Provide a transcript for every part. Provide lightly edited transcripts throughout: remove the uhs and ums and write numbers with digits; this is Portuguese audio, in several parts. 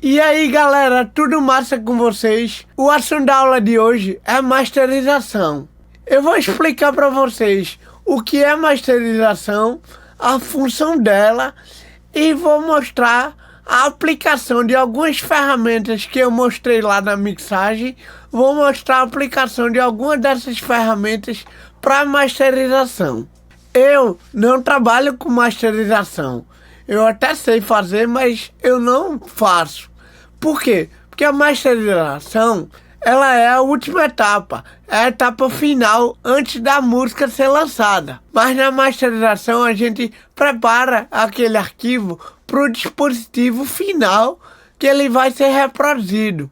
E aí galera, tudo massa com vocês? O assunto da aula de hoje é masterização. Eu vou explicar para vocês o que é masterização, a função dela e vou mostrar a aplicação de algumas ferramentas que eu mostrei lá na mixagem. Vou mostrar a aplicação de algumas dessas ferramentas para masterização. Eu não trabalho com masterização. Eu até sei fazer, mas eu não faço. Por quê? Porque a masterização, ela é a última etapa. É a etapa final antes da música ser lançada. Mas na masterização a gente prepara aquele arquivo para o dispositivo final que ele vai ser reproduzido.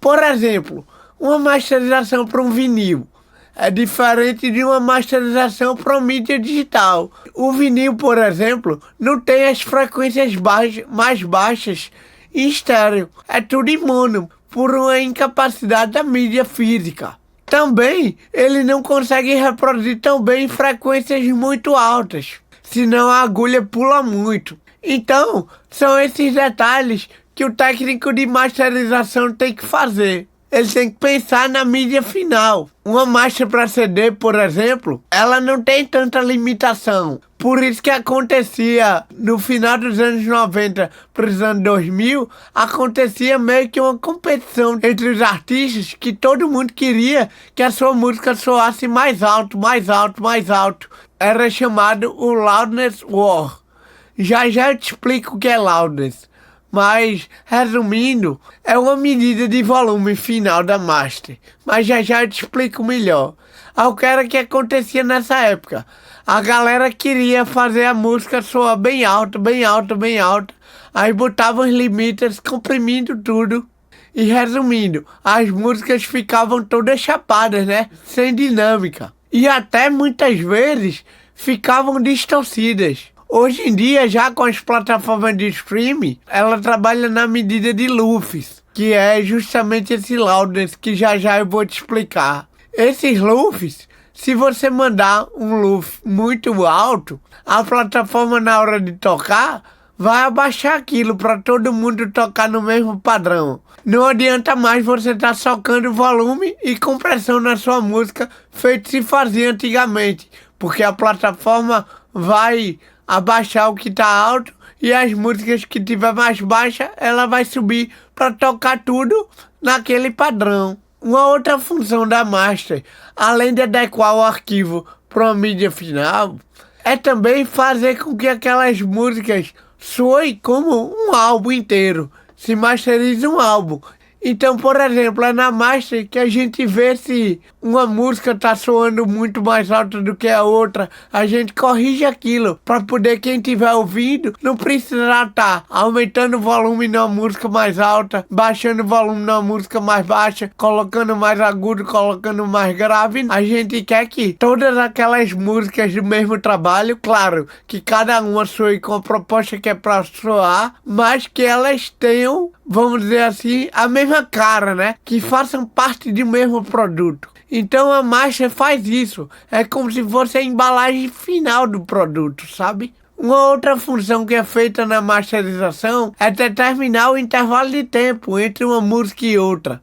Por exemplo, uma masterização para um vinil é diferente de uma masterização para mídia digital. O vinil, por exemplo, não tem as frequências mais baixas em estéreo. É tudo em mono, por uma incapacidade da mídia física. Também, ele não consegue reproduzir tão bem frequências muito altas, senão a agulha pula muito. Então, são esses detalhes que o técnico de masterização tem que fazer. Ele tem que pensar na mídia final. Uma master para CD, por exemplo, ela não tem tanta limitação. Por isso que acontecia no final dos anos 90 para os anos 2000, acontecia meio que uma competição entre os artistas que todo mundo queria que a sua música soasse mais alto, mais alto, mais alto. Era chamado o Loudness War. Já eu te explico o que é Loudness. Mas, resumindo, é uma medida de volume final da master. Mas já eu te explico melhor. O que era que acontecia nessa época? A galera queria fazer a música soar bem alto, bem alto, bem alto. Aí botavam os limiters comprimindo tudo. E resumindo, as músicas ficavam todas chapadas, né? Sem dinâmica. E até muitas vezes ficavam distorcidas. Hoje em dia, já com as plataformas de streaming, ela trabalha na medida de loops, que é justamente esse loudness que já eu vou te explicar. Esses loops, se você mandar um loop muito alto, a plataforma na hora de tocar vai abaixar aquilo para todo mundo tocar no mesmo padrão. Não adianta mais você estar socando volume e compressão na sua música, feito se fazia antigamente, porque a plataforma vai abaixar o que está alto e as músicas que tiver mais baixa, ela vai subir para tocar tudo naquele padrão. Uma outra função da master, além de adequar o arquivo para uma mídia final, é também fazer com que aquelas músicas soem como um álbum inteiro, se masterize um álbum. Então, por exemplo, é na master que a gente vê se uma música está soando muito mais alto do que a outra. A gente corrige aquilo para poder quem estiver ouvindo não precisar estar aumentando o volume numa música mais alta, baixando o volume numa música mais baixa, colocando mais agudo, colocando mais grave. A gente quer que todas aquelas músicas do mesmo trabalho, claro, que cada uma soe com a proposta que é para soar, mas que elas tenham, vamos dizer assim, a mesma cara, né? Que façam parte do mesmo produto. Então a master faz isso. É como se fosse a embalagem final do produto, sabe? Uma outra função que é feita na masterização é determinar o intervalo de tempo entre uma música e outra.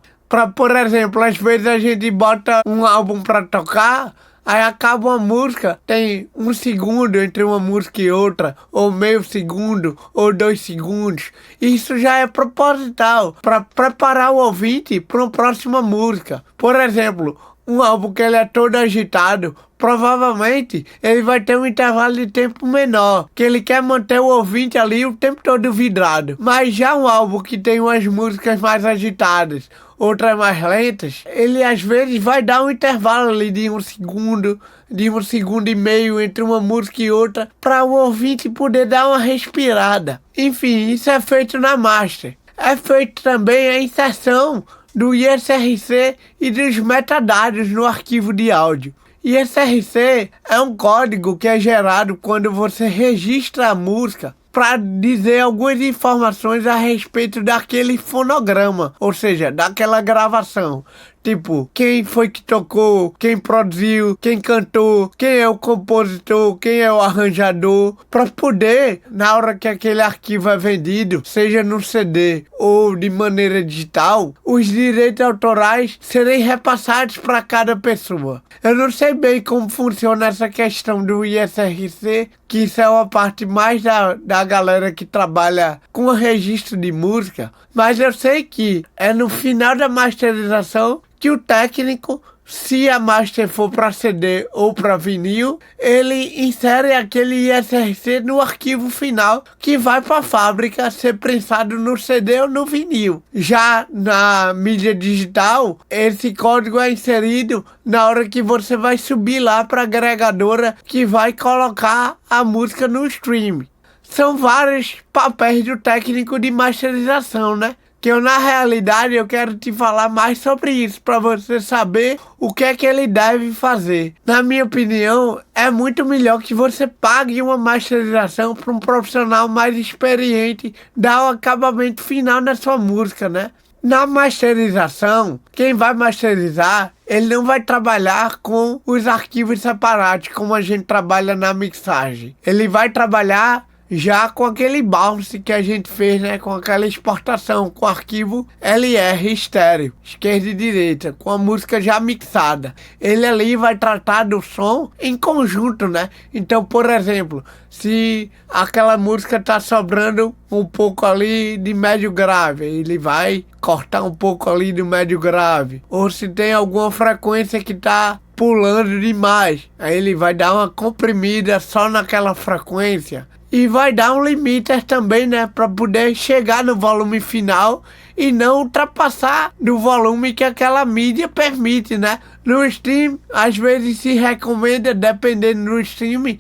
Por exemplo, às vezes a gente bota um álbum para tocar, aí acaba uma música, tem 1 segundo entre uma música e outra, ou meio segundo, ou 2 segundos. Isso já é proposital, para preparar o ouvinte para uma próxima música. Por exemplo, um álbum que ele é todo agitado, provavelmente ele vai ter um intervalo de tempo menor, que ele quer manter o ouvinte ali o tempo todo vidrado. Mas já um álbum que tem umas músicas mais agitadas, outras mais lentas, ele às vezes vai dar um intervalo ali de 1 segundo, de 1 segundo e meio entre uma música e outra, para o ouvinte poder dar uma respirada. Enfim, isso é feito na master. É feito também a inserção do ISRC e dos metadados no arquivo de áudio. ISRC é um código que é gerado quando você registra a música para dizer algumas informações a respeito daquele fonograma, ou seja, daquela gravação. Tipo, quem foi que tocou, quem produziu, quem cantou, quem é o compositor, quem é o arranjador, para poder, na hora que aquele arquivo é vendido, seja no CD ou de maneira digital, os direitos autorais serem repassados para cada pessoa. Eu não sei bem como funciona essa questão do ISRC, que isso é uma parte mais da galera que trabalha com o registro de música, mas eu sei que é no final da masterização que o técnico, se a master for para CD ou para vinil, ele insere aquele ISRC no arquivo final que vai para a fábrica ser prensado no CD ou no vinil. Já na mídia digital, esse código é inserido na hora que você vai subir lá para a agregadora que vai colocar a música no stream. São vários papéis do técnico de masterização, né? Que na realidade eu quero te falar mais sobre isso, para você saber o que é que ele deve fazer. Na minha opinião, é muito melhor que você pague uma masterização para um profissional mais experiente dar o acabamento final na sua música, né? Na masterização, quem vai masterizar, ele não vai trabalhar com os arquivos separados, como a gente trabalha na mixagem. Ele vai trabalhar já com aquele bounce que a gente fez, né? Com aquela exportação, com o arquivo LR estéreo, esquerda e direita, com a música já mixada. Ele ali vai tratar do som em conjunto, né? Então, por exemplo, se aquela música tá sobrando um pouco ali de médio grave, ele vai cortar um pouco ali do médio grave. Ou se tem alguma frequência que tá pulando demais, aí ele vai dar uma comprimida só naquela frequência. E vai dar um limiter também, né? Para poder chegar no volume final e não ultrapassar do volume que aquela mídia permite, né? No stream, às vezes se recomenda, dependendo do stream,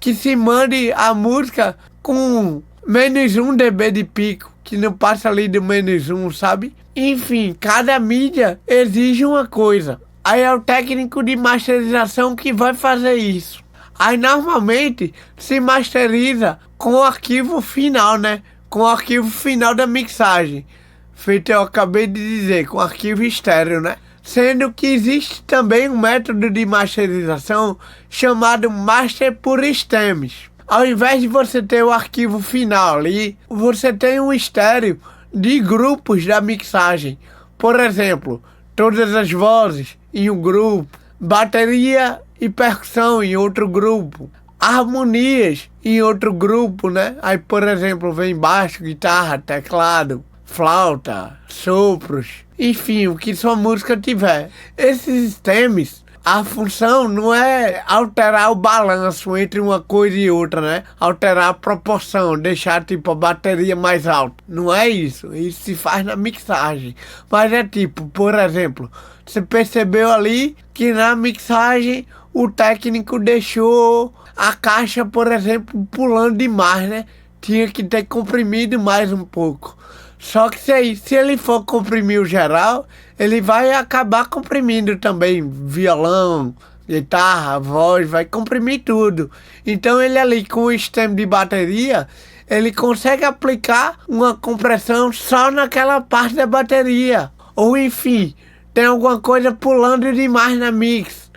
que se mande a música com menos 1 dB de pico, que não passa ali do menos 1, sabe? Enfim, cada mídia exige uma coisa. Aí é o técnico de masterização que vai fazer isso. Aí normalmente se masteriza com o arquivo final, né? Com o arquivo final da mixagem. Feito eu acabei de dizer, com o arquivo estéreo, né? Sendo que existe também um método de masterização chamado Master por Stems. Ao invés de você ter o arquivo final ali, você tem um estéreo de grupos da mixagem. Por exemplo, todas as vozes em um grupo, bateria e percussão em outro grupo, harmonias em outro grupo, né? Aí, por exemplo, vem baixo, guitarra, teclado, flauta, sopros, enfim, o que sua música tiver. Esses stems, a função não é alterar o balanço entre uma coisa e outra, né? Alterar a proporção, deixar tipo a bateria mais alta. Não é isso. Isso se faz na mixagem. Mas é tipo, por exemplo, você percebeu ali que na mixagem o técnico deixou a caixa, por exemplo, pulando demais, né? Tinha que ter comprimido mais um pouco. Só que se ele for comprimir o geral, ele vai acabar comprimindo também violão, guitarra, voz, vai comprimir tudo. Então ele ali com o stem de bateria, ele consegue aplicar uma compressão só naquela parte da bateria. Ou enfim, tem alguma coisa pulando demais na mix.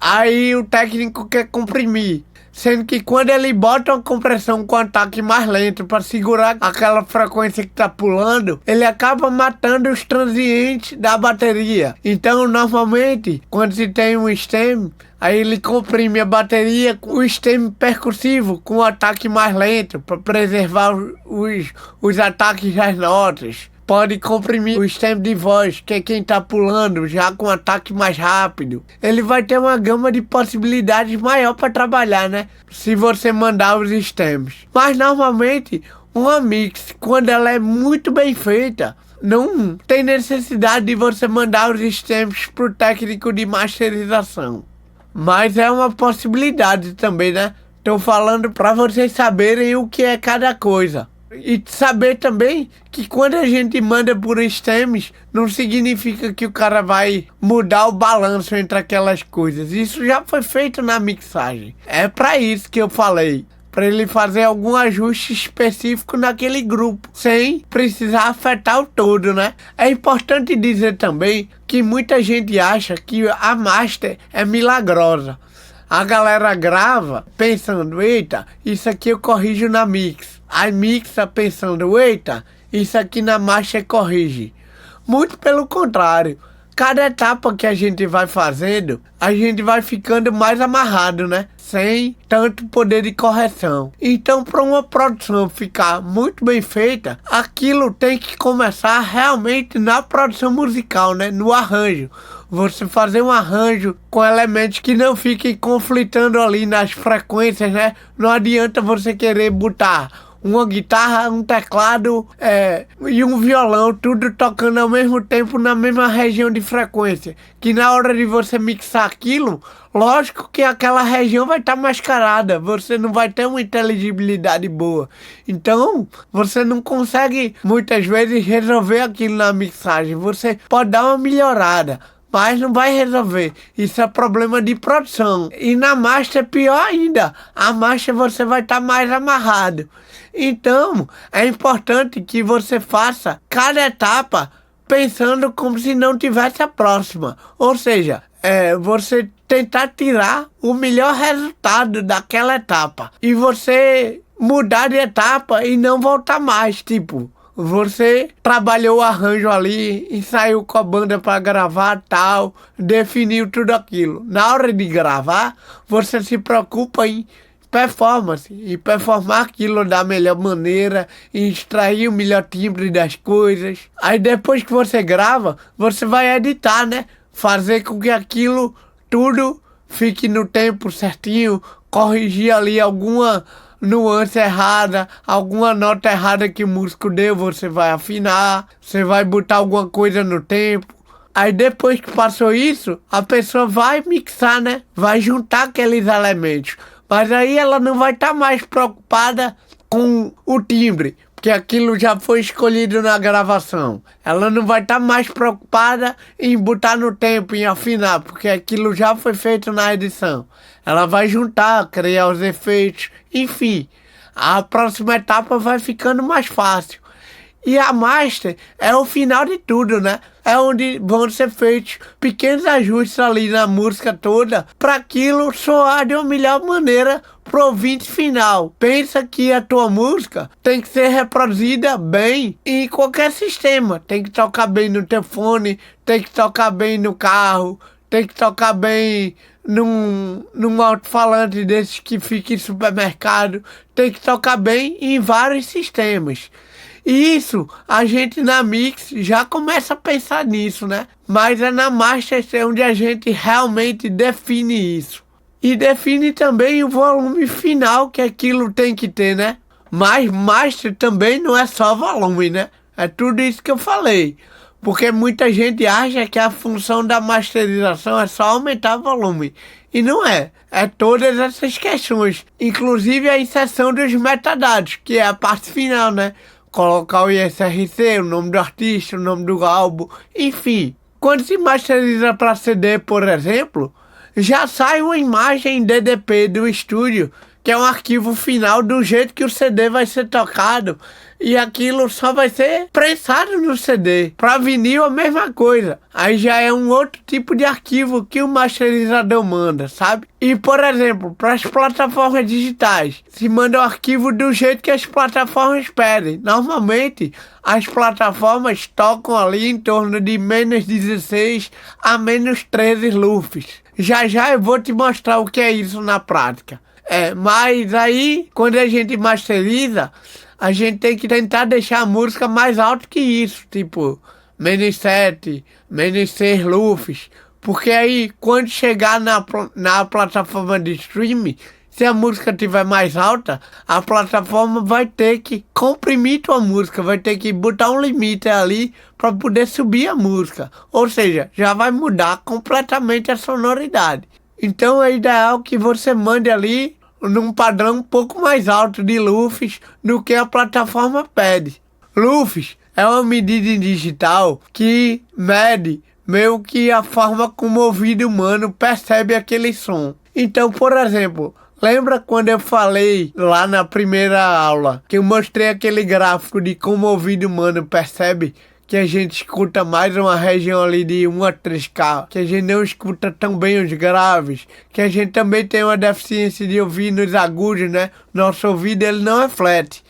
Aí o técnico quer comprimir. Sendo que quando ele bota uma compressão com ataque mais lento para segurar aquela frequência que tá pulando, ele acaba matando os transientes da bateria. Então, normalmente, quando se tem um stem, aí ele comprime a bateria com o stem percussivo, com o ataque mais lento, para preservar os ataques das notas. Pode comprimir o stem de voz, que é quem tá pulando, já com ataque mais rápido. Ele vai ter uma gama de possibilidades maior para trabalhar, né? Se você mandar os stems. Mas normalmente, uma mix, quando ela é muito bem feita, não tem necessidade de você mandar os stems pro técnico de masterização. Mas é uma possibilidade também, né? Tô falando para vocês saberem o que é cada coisa. E saber também que quando a gente manda por stems, não significa que o cara vai mudar o balanço entre aquelas coisas. Isso já foi feito na mixagem. É para isso que eu falei. para ele fazer algum ajuste específico naquele grupo, sem precisar afetar o todo, né? É importante dizer também que muita gente acha que a master é milagrosa. A galera grava pensando, eita, isso aqui eu corrijo na mix. Aí mixa pensando, eita, isso aqui na master corrige. Muito pelo contrário. Cada etapa que a gente vai fazendo, a gente vai ficando mais amarrado, né? Sem tanto poder de correção. Então, para uma produção ficar muito bem feita, aquilo tem que começar realmente na produção musical, né? No arranjo. Você fazer um arranjo com elementos que não fiquem conflitando ali nas frequências, né? Não adianta você querer botar uma guitarra, um teclado e um violão, tudo tocando ao mesmo tempo na mesma região de frequência. Que na hora de você mixar aquilo, lógico que aquela região vai estar mascarada, você não vai ter uma inteligibilidade boa. Então, você não consegue muitas vezes resolver aquilo na mixagem. Você pode dar uma melhorada, mas não vai resolver. Isso é problema de produção. E na master é pior ainda. A master você vai estar mais amarrado. Então, é importante que você faça cada etapa pensando como se não tivesse a próxima. Ou seja, você tentar tirar o melhor resultado daquela etapa. E você mudar de etapa e não voltar mais, tipo... Você trabalhou o arranjo ali e saiu com a banda para gravar tal, definiu tudo aquilo. Na hora de gravar, você se preocupa em performance, e performar aquilo da melhor maneira, e extrair o melhor timbre das coisas. Aí depois que você grava, você vai editar, né? Fazer com que aquilo tudo fique no tempo certinho, corrigir ali alguma nuance errada, alguma nota errada que o músico deu, você vai afinar, você vai botar alguma coisa no tempo. Aí depois que passou isso, a pessoa vai mixar, né? Vai juntar aqueles elementos. Mas aí ela não vai estar mais preocupada com o timbre, porque aquilo já foi escolhido na gravação. Ela não vai estar mais preocupada em botar no tempo, em afinar, porque aquilo já foi feito na edição. Ela vai juntar, criar os efeitos, enfim. A próxima etapa vai ficando mais fácil. E a master é o final de tudo, né? É onde vão ser feitos pequenos ajustes ali na música toda para aquilo soar de uma melhor maneira pro ouvinte final. Pensa que a tua música tem que ser reproduzida bem em qualquer sistema. Tem que tocar bem no teu fone, tem que tocar bem no carro, tem que tocar bem num alto-falante desses que fica em supermercado, tem que tocar bem em vários sistemas. E isso, a gente na mix já começa a pensar nisso, né? Mas é na master onde a gente realmente define isso. E define também o volume final que aquilo tem que ter, né? Mas master também não é só volume, né? É tudo isso que eu falei. Porque muita gente acha que a função da masterização é só aumentar o volume. E não é. É todas essas questões. Inclusive a inserção dos metadados, que é a parte final, né? Colocar o ISRC, o nome do artista, o nome do álbum, enfim. Quando se masteriza para CD, por exemplo, já sai uma imagem DDP do estúdio, que é um arquivo final do jeito que o CD vai ser tocado. E aquilo só vai ser prensado no CD. Para vinil a mesma coisa. Aí já é um outro tipo de arquivo que o masterizador manda, sabe? E por exemplo, para as plataformas digitais, se manda o arquivo do jeito que as plataformas pedem. Normalmente as plataformas tocam ali em torno de menos 16 a menos 13 lufs. Já já eu vou te mostrar o que é isso na prática. Mas aí quando a gente masteriza, a gente tem que tentar deixar a música mais alta que isso, tipo menos 7, menos 6 lufs, porque aí quando chegar na plataforma de streaming, se a música estiver mais alta, a plataforma vai ter que comprimir tua música, vai ter que botar um limite ali para poder subir a música, ou seja, já vai mudar completamente a sonoridade. Então é ideal que você mande ali num padrão um pouco mais alto de lufs do que a plataforma pede. Lufs é uma medida digital que mede meio que a forma como o ouvido humano percebe aquele som. Então, por exemplo, Lembra quando eu falei lá na primeira aula que eu mostrei aquele gráfico de como o ouvido humano percebe que a gente escuta mais uma região ali de 1 a 3K, que a gente não escuta tão bem os graves, que a gente também tem uma deficiência de ouvir nos agudos, né? Nosso ouvido ele não é flat.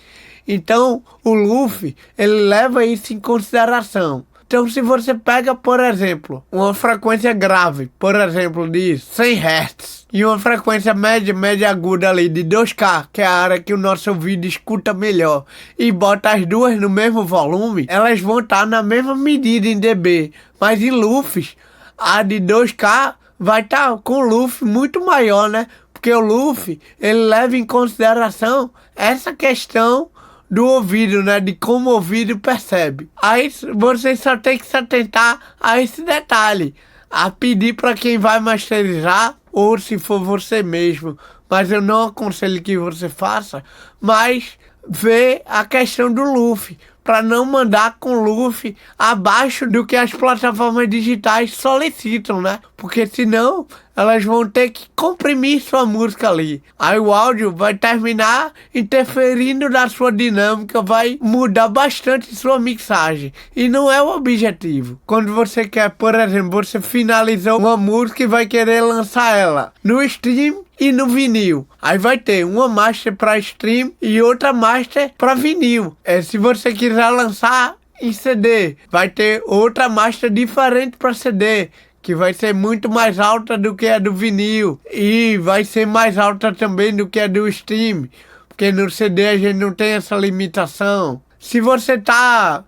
Então o LUF ele leva isso em consideração. Então, se você pega, por exemplo, uma frequência grave, por exemplo, de 100 Hz, e uma frequência média aguda ali de 2K, que é a área que o nosso ouvido escuta melhor, e bota as duas no mesmo volume, elas vão estar na mesma medida em dB. Mas em LUFs, a de 2K vai estar com LUF muito maior, né? Porque o LUF, ele leva em consideração essa questão do ouvido, né? De como o ouvido percebe. Aí você só tem que se atentar a esse detalhe, a pedir para quem vai masterizar, ou se for você mesmo, mas eu não aconselho que você faça, mas ver a questão do LUF, para não mandar com LUF abaixo do que as plataformas digitais solicitam, né? Porque senão elas vão ter que comprimir sua música ali. Aí o áudio vai terminar interferindo na sua dinâmica, vai mudar bastante sua mixagem. E não é o objetivo. Quando você quer, por exemplo, você finalizou uma música e vai querer lançar ela no stream e no vinil. Aí vai ter uma master para stream e outra master para vinil. Se você quiser lançar em CD, vai ter outra master diferente para CD, que vai ser muito mais alta do que a do vinil. E vai ser mais alta também do que a do stream, porque no CD a gente não tem essa limitação. Se você tá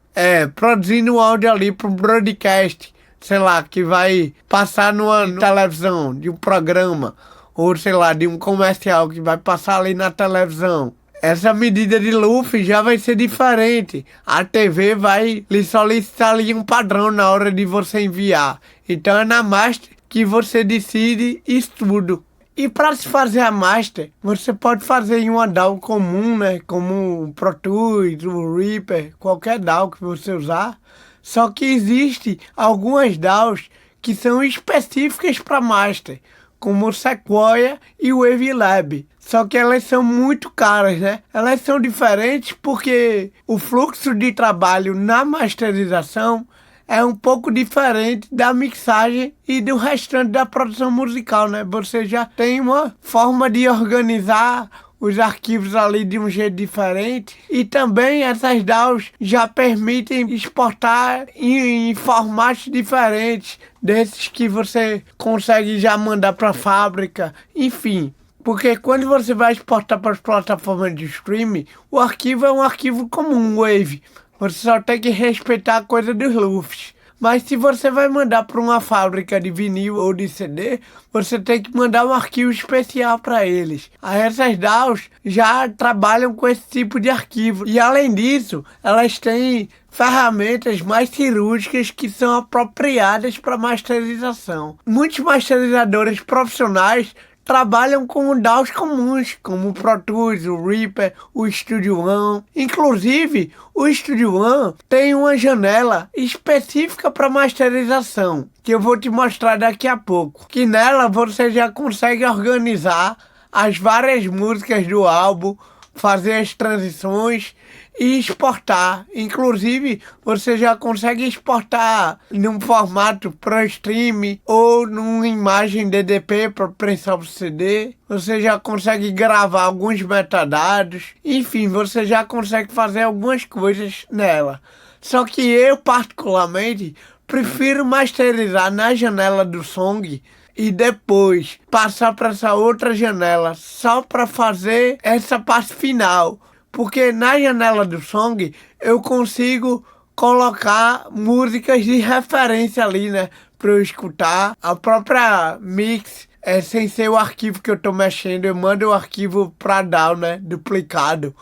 produzindo áudio ali para um broadcast, sei lá, que vai passar numa televisão, de um programa, ou sei lá, de um comercial que vai passar ali na televisão, essa medida de LUF já vai ser diferente. A TV vai lhe solicitar ali um padrão na hora de você enviar. Então é na master que você decide isso tudo. E para se fazer a master, você pode fazer em uma DAW comum, né? Como o Pro Tools, o Reaper, qualquer DAW que você usar. Só que existe algumas DAWs que são específicas para master, como o Sequoia e o Wavelab. Só que elas são muito caras, né? Elas são diferentes porque o fluxo de trabalho na masterização é um pouco diferente da mixagem e do restante da produção musical, né? Você já tem uma forma de organizar os arquivos ali de um jeito diferente, e também essas DAWs já permitem exportar em formatos diferentes desses que você consegue já mandar para a fábrica, enfim. Porque quando você vai exportar para as plataformas de streaming, o arquivo é um arquivo comum, Wave. Você só tem que respeitar a coisa dos LUFs. Mas se você vai mandar para uma fábrica de vinil ou de CD, você tem que mandar um arquivo especial para eles. Aí essas DAWs já trabalham com esse tipo de arquivo. E além disso, elas têm ferramentas mais cirúrgicas que são apropriadas para masterização. Muitos masterizadores profissionais trabalham com DAWs comuns, como o Pro Tools, o Reaper, o Studio One. Inclusive, o Studio One tem uma janela específica para masterização, que eu vou te mostrar daqui a pouco. Que nela você já consegue organizar as várias músicas do álbum, fazer as transições e exportar. Inclusive, você já consegue exportar num formato Pro Stream ou numa imagem DDP para prensar o CD. Você já consegue gravar alguns metadados. Enfim, você já consegue fazer algumas coisas nela. Só que eu, particularmente, prefiro masterizar na janela do Song e depois passar para essa outra janela só para fazer essa parte final. Porque na janela do Song eu consigo colocar músicas de referência ali, né? Para eu escutar. A própria mix, sem ser o arquivo que eu estou mexendo, eu mando o arquivo para DAW, né? Duplicado.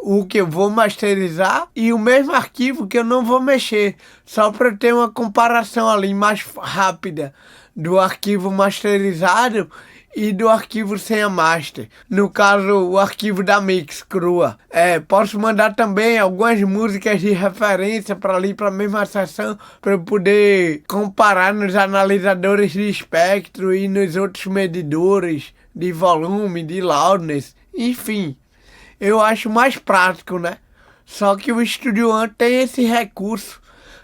O que eu vou masterizar e o mesmo arquivo que eu não vou mexer. Só para ter uma comparação ali mais rápida do arquivo masterizado e do arquivo sem a master. No caso, o arquivo da mix crua. Posso mandar também algumas músicas de referência para ali, para a mesma sessão, para eu poder comparar nos analisadores de espectro e nos outros medidores de volume, de loudness, enfim. Eu acho mais prático, né? Só que o Studio One tem esse recurso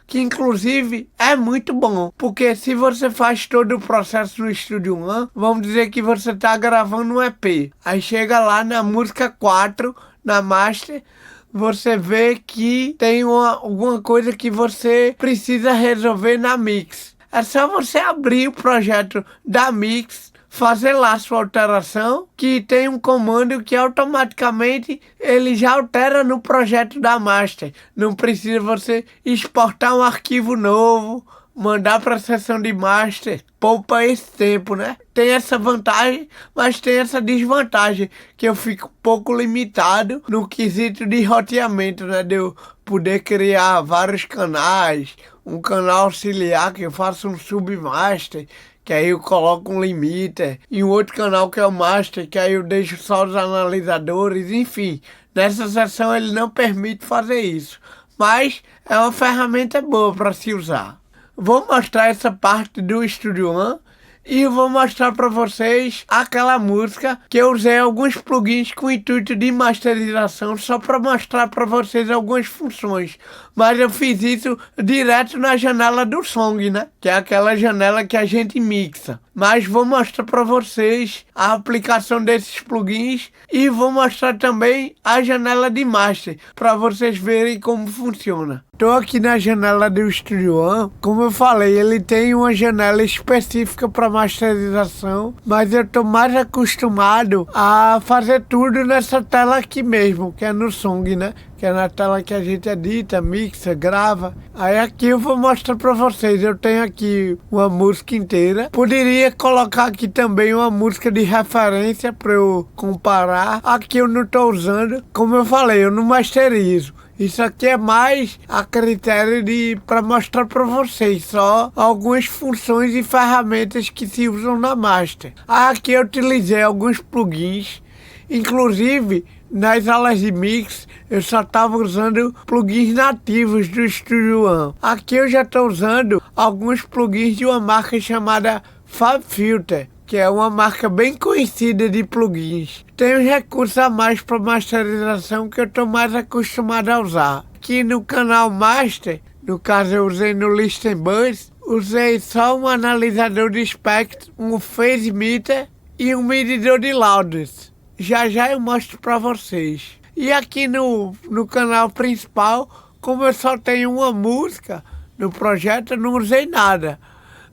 que inclusive é muito bom, porque se você faz todo o processo no Studio One, vamos dizer que você está gravando um EP, aí chega lá na música 4, na master, você vê que tem alguma coisa que você precisa resolver na mix. É só você abrir o projeto da mix, fazer lá sua alteração, que tem um comando que automaticamente ele já altera no projeto da master. Não precisa você exportar um arquivo novo, mandar para a seção de master, poupa esse tempo, né? Tem essa vantagem, mas tem essa desvantagem, que eu fico um pouco limitado no quesito de roteamento, né? De eu poder criar vários canais, um canal auxiliar que eu faço um submaster, que aí eu coloco um limiter, e um outro canal que é o master, que aí eu deixo só os analisadores, enfim. Nessa seção ele não permite fazer isso, mas é uma ferramenta boa para se usar. Vou mostrar essa parte do Studio One e vou mostrar para vocês aquela música que eu usei alguns plugins com o intuito de masterização só para mostrar para vocês algumas funções. Mas eu fiz isso direto na janela do Song, né? Que é aquela janela que a gente mixa. Mas vou mostrar para vocês a aplicação desses plugins e vou mostrar também a janela de master para vocês verem como funciona. Estou aqui na janela do Studio One. Como eu falei, ele tem uma janela específica para masterização, mas eu estou mais acostumado a fazer tudo nessa tela aqui mesmo, que é no Song, né? Que é na tela que a gente edita, mixa, grava. Aí aqui eu vou mostrar para vocês. Eu tenho aqui uma música inteira. Poderia colocar aqui também uma música de referência para eu comparar. Aqui eu não estou usando. Como eu falei, eu não masterizo. Isso aqui é mais a critério para mostrar para vocês só algumas funções e ferramentas que se usam na master. Aqui eu utilizei alguns plugins, inclusive nas aulas de mix eu só estava usando plugins nativos do Studio One. Aqui eu já estou usando alguns plugins de uma marca chamada FabFilter, que é uma marca bem conhecida de plugins. Tem uns recursos a mais para masterização que eu estou mais acostumado a usar. Aqui no canal Master, no caso eu usei no Listen Bus, usei só um analisador de espectro, um phase meter e um medidor de loudness. Já já eu mostro para vocês. E aqui no canal principal, como eu só tenho uma música no projeto, eu não usei nada.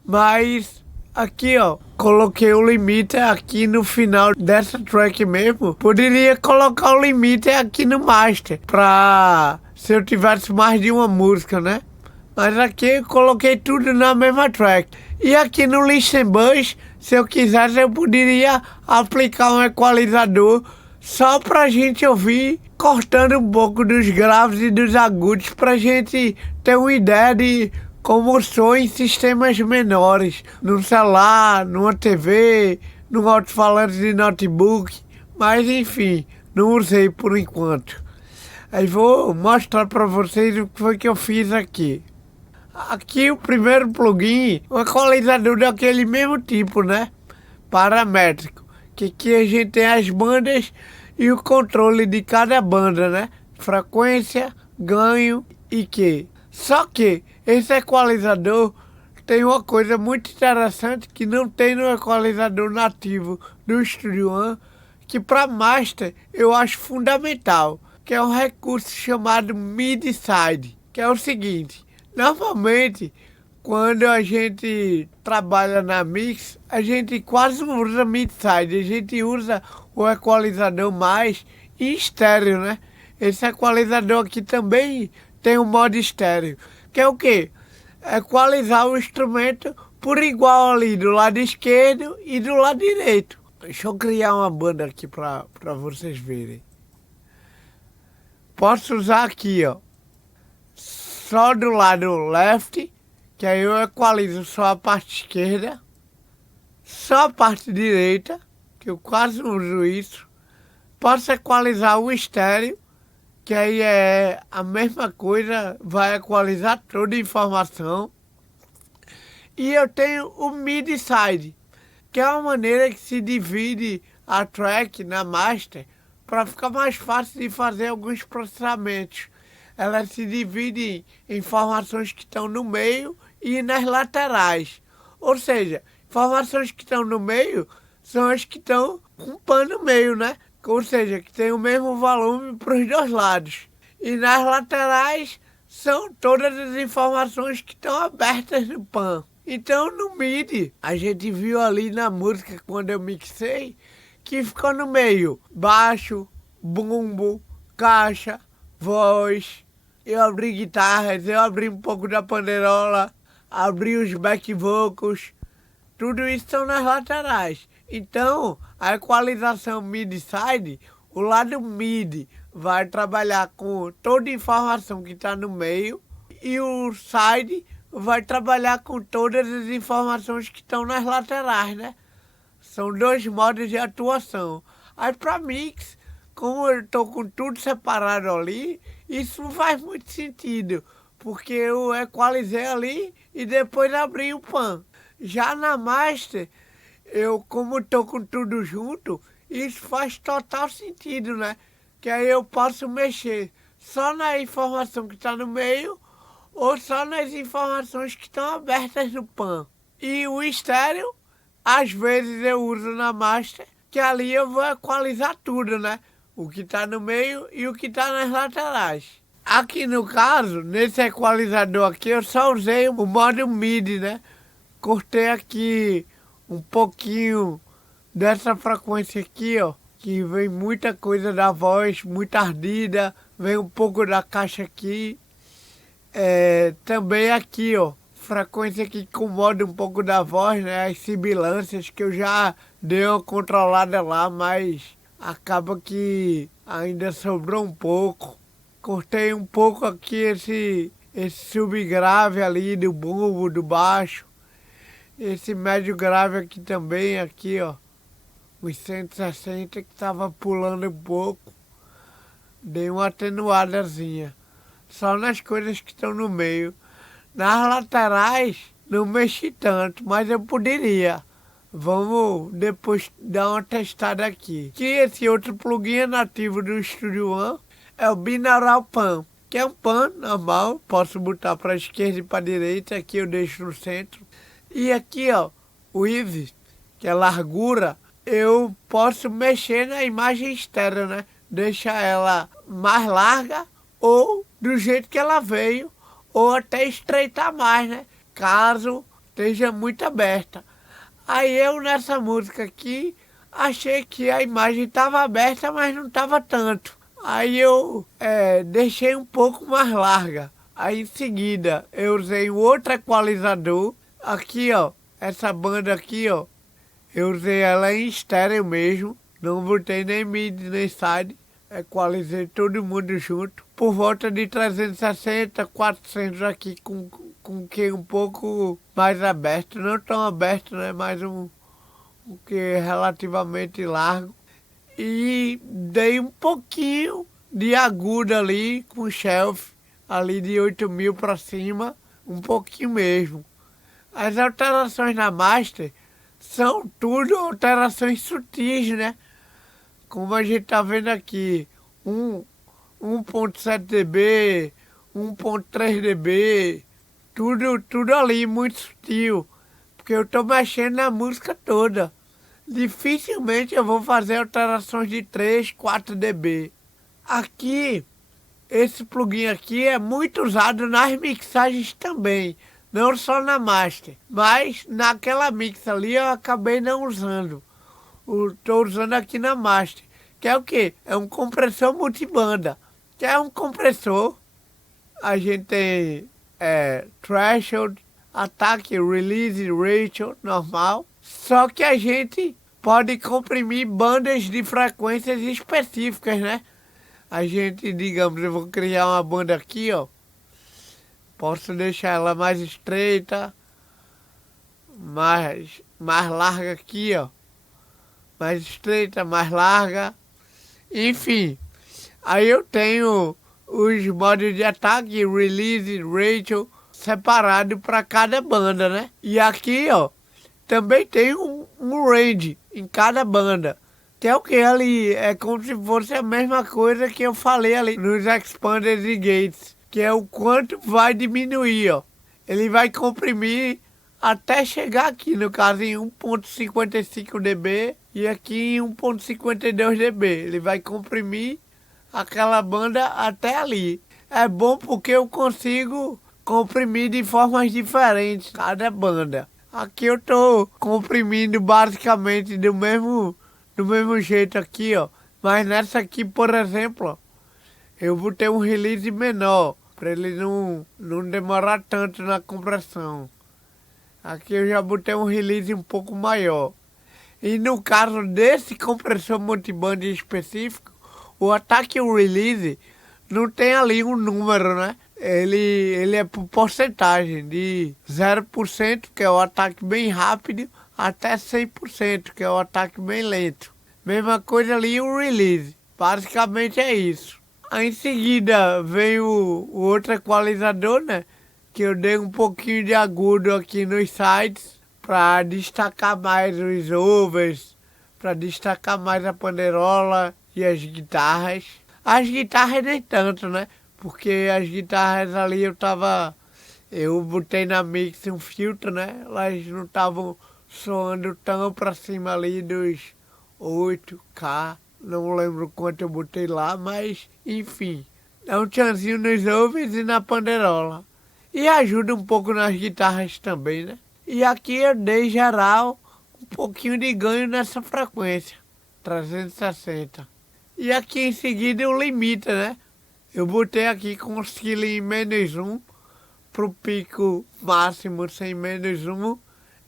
Mas aqui, ó, coloquei o limiter aqui no final dessa track mesmo. Poderia colocar o limiter aqui no master, pra se eu tivesse mais de uma música, né? Mas aqui eu coloquei tudo na mesma track. E aqui no Listen Bus, se eu quisesse, eu poderia aplicar um equalizador só pra gente ouvir, cortando um pouco dos graves e dos agudos, pra gente ter uma ideia de como soa em sistemas menores, num celular, numa TV, num alto-falante de notebook, mas enfim, não usei por enquanto. Aí vou mostrar para vocês o que foi que eu fiz aqui. Aqui o primeiro plugin, um equalizador daquele mesmo tipo, né? Paramétrico, que aqui a gente tem as bandas e o controle de cada banda, né? Frequência, ganho e Q. Só que esse equalizador tem uma coisa muito interessante que não tem no equalizador nativo do Studio One, que para master eu acho fundamental, que é um recurso chamado MIDI-Side, que é o seguinte: normalmente quando a gente trabalha na mix, a gente quase não usa MIDI-Side, a gente usa o equalizador mais em estéreo, né? Esse equalizador aqui também tem um modo estéreo, que é o quê? Equalizar o instrumento por igual ali, do lado esquerdo e do lado direito. Deixa eu criar uma banda aqui para vocês verem. Posso usar aqui, ó, só do lado left, que aí eu equalizo só a parte esquerda, só a parte direita, que eu quase não uso isso. Posso equalizar o estéreo, que aí é a mesma coisa, vai equalizar toda a informação. E eu tenho o MIDI-Side, que é uma maneira que se divide a track na master para ficar mais fácil de fazer alguns processamentos. Ela se divide em informações que estão no meio e nas laterais. Ou seja, informações que estão no meio são as que estão com pan no meio, né? Ou seja, que tem o mesmo volume para os dois lados. E nas laterais são todas as informações que estão abertas no pan. Então no MIDI, a gente viu ali na música quando eu mixei, que ficou no meio baixo, bumbo, caixa, voz. Eu abri guitarras, eu abri um pouco da panderola, abri os back vocals. Tudo isso estão nas laterais. Então, a equalização MIDI-side, o lado MIDI vai trabalhar com toda a informação que está no meio e o side vai trabalhar com todas as informações que estão nas laterais, né? São dois modos de atuação. Aí para mix, como eu estou com tudo separado ali, isso não faz muito sentido, porque eu equalizei ali e depois abri o pan. Já na master, eu como estou com tudo junto, isso faz total sentido, né? Que aí eu posso mexer só na informação que está no meio ou só nas informações que estão abertas no pan. E o estéreo, às vezes eu uso na master, que ali eu vou equalizar tudo, né? O que está no meio e o que está nas laterais. Aqui no caso, nesse equalizador aqui, eu só usei o modo MIDI, né? Cortei aqui um pouquinho dessa frequência aqui, ó, que vem muita coisa da voz, muita ardida, vem um pouco da caixa aqui. Também aqui, ó, frequência que incomoda um pouco da voz, né? As sibilâncias que eu já dei uma controlada lá, mas acaba que ainda sobrou um pouco. Cortei um pouco aqui esse subgrave ali do bumbo, do baixo. Esse médio grave aqui também, aqui ó, os 160 que estava pulando um pouco. Dei uma atenuadazinha. Só nas coisas que estão no meio. Nas laterais não mexi tanto, mas eu poderia. Vamos depois dar uma testada aqui. Que esse outro plugin é nativo do Studio One é o Binaural Pan, que é um pan normal. Posso botar para a esquerda e para a direita, aqui eu deixo no centro. E aqui, ó, o width, que é largura, eu posso mexer na imagem externa, né? Deixar ela mais larga ou do jeito que ela veio, ou até estreitar mais, né? Caso esteja muito aberta. Aí eu, nessa música aqui, achei que a imagem estava aberta, mas não estava tanto. Aí eu deixei um pouco mais larga. Aí em seguida, eu usei um outro equalizador. Aqui, ó, essa banda aqui, ó, eu usei ela em estéreo mesmo, não botei nem mid nem side, equalizei todo mundo junto, por volta de 360, 400 aqui, com que um pouco mais aberto, não tão aberto, né, mas um que relativamente largo. E dei um pouquinho de agudo ali, com shelf, ali de 8.000 para cima, um pouquinho mesmo. As alterações na master são tudo alterações sutis, né? Como a gente tá vendo aqui, 1.7 dB, 1.3 dB, tudo ali muito sutil, porque eu tô mexendo na música toda. Dificilmente eu vou fazer alterações de 3, 4 dB. Aqui, esse plugin aqui é muito usado nas mixagens também. Não só na master, mas naquela mix ali eu acabei não usando. Estou usando aqui na master, que é o quê? É um compressor multibanda, que é um compressor. A gente tem threshold, attack, release, ratio, normal. Só que a gente pode comprimir bandas de frequências específicas, né? A gente, digamos, eu vou criar uma banda aqui, ó. Posso deixar ela mais estreita, mais larga aqui, ó. Mais estreita, mais larga. Enfim, aí eu tenho os modos de ataque, release, ratio, separado para cada banda, né? E aqui, ó, também tem um range em cada banda. Que é o que ali? É como se fosse a mesma coisa que eu falei ali nos expanders e gates, que é o quanto vai diminuir, ó. Ele vai comprimir até chegar aqui, no caso em 1.55 dB e aqui em 1.52 dB. Ele vai comprimir aquela banda até ali. É bom porque eu consigo comprimir de formas diferentes cada banda. Aqui eu tô comprimindo basicamente do mesmo jeito aqui, ó. Mas nessa aqui, por exemplo, ó, eu botei um release menor, para ele não demorar tanto na compressão. Aqui eu já botei um release um pouco maior. E no caso desse compressor multiband específico, o ataque e o release não tem ali um número, né? Ele é por porcentagem, de 0%, que é o ataque bem rápido, até 100%, que é o ataque bem lento. Mesma coisa ali o release. Basicamente é isso. Aí em seguida veio o outro equalizador, né? Que eu dei um pouquinho de agudo aqui nos sides para destacar mais os overs, para destacar mais a panderola e as guitarras. As guitarras nem tanto, né? Porque as guitarras ali eu botei na mix um filtro, né? Elas não estavam soando tão para cima ali dos 8K. Não lembro quanto eu botei lá, mas enfim. Dá um tchanzinho nos overs e na panderola. E ajuda um pouco nas guitarras também, né? E aqui eu dei geral um pouquinho de ganho nessa frequência, 360. E aqui em seguida o limita, né? Eu botei aqui com o ceiling em -1 pro pico máximo sem -1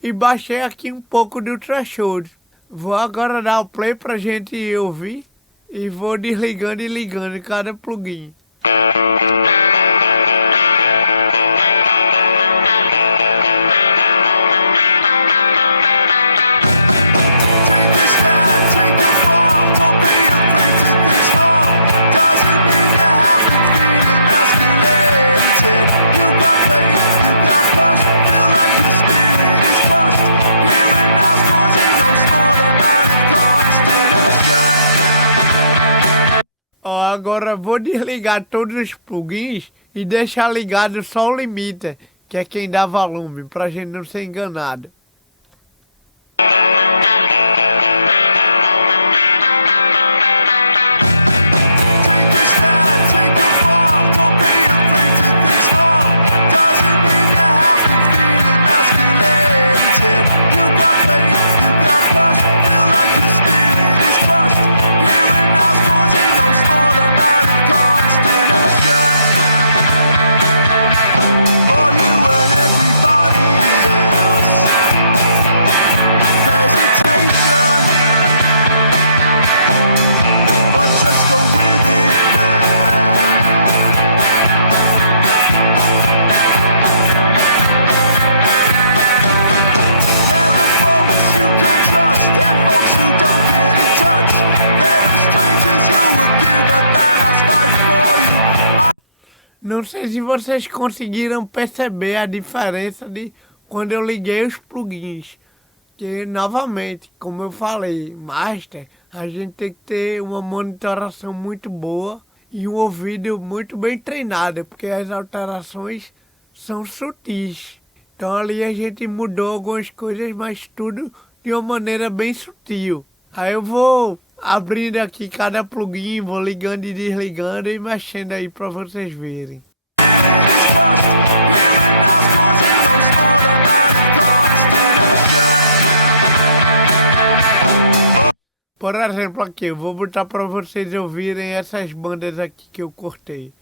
e baixei aqui um pouco do threshold. Vou agora dar o play pra gente ouvir e vou desligando e ligando cada plugin. Ó, agora vou desligar todos os plugins e deixar ligado só o limiter, que é quem dá volume, pra gente não ser enganado. Não sei se vocês conseguiram perceber a diferença de quando eu liguei os plugins. Que, novamente, como eu falei, master, a gente tem que ter uma monitoração muito boa e um ouvido muito bem treinado, porque as alterações são sutis. Então ali a gente mudou algumas coisas, mas tudo de uma maneira bem sutil. Aí eu vou abrindo aqui cada plugin, vou ligando e desligando e mexendo aí para vocês verem. Por exemplo, aqui, eu vou botar para vocês ouvirem essas bandas aqui que eu cortei.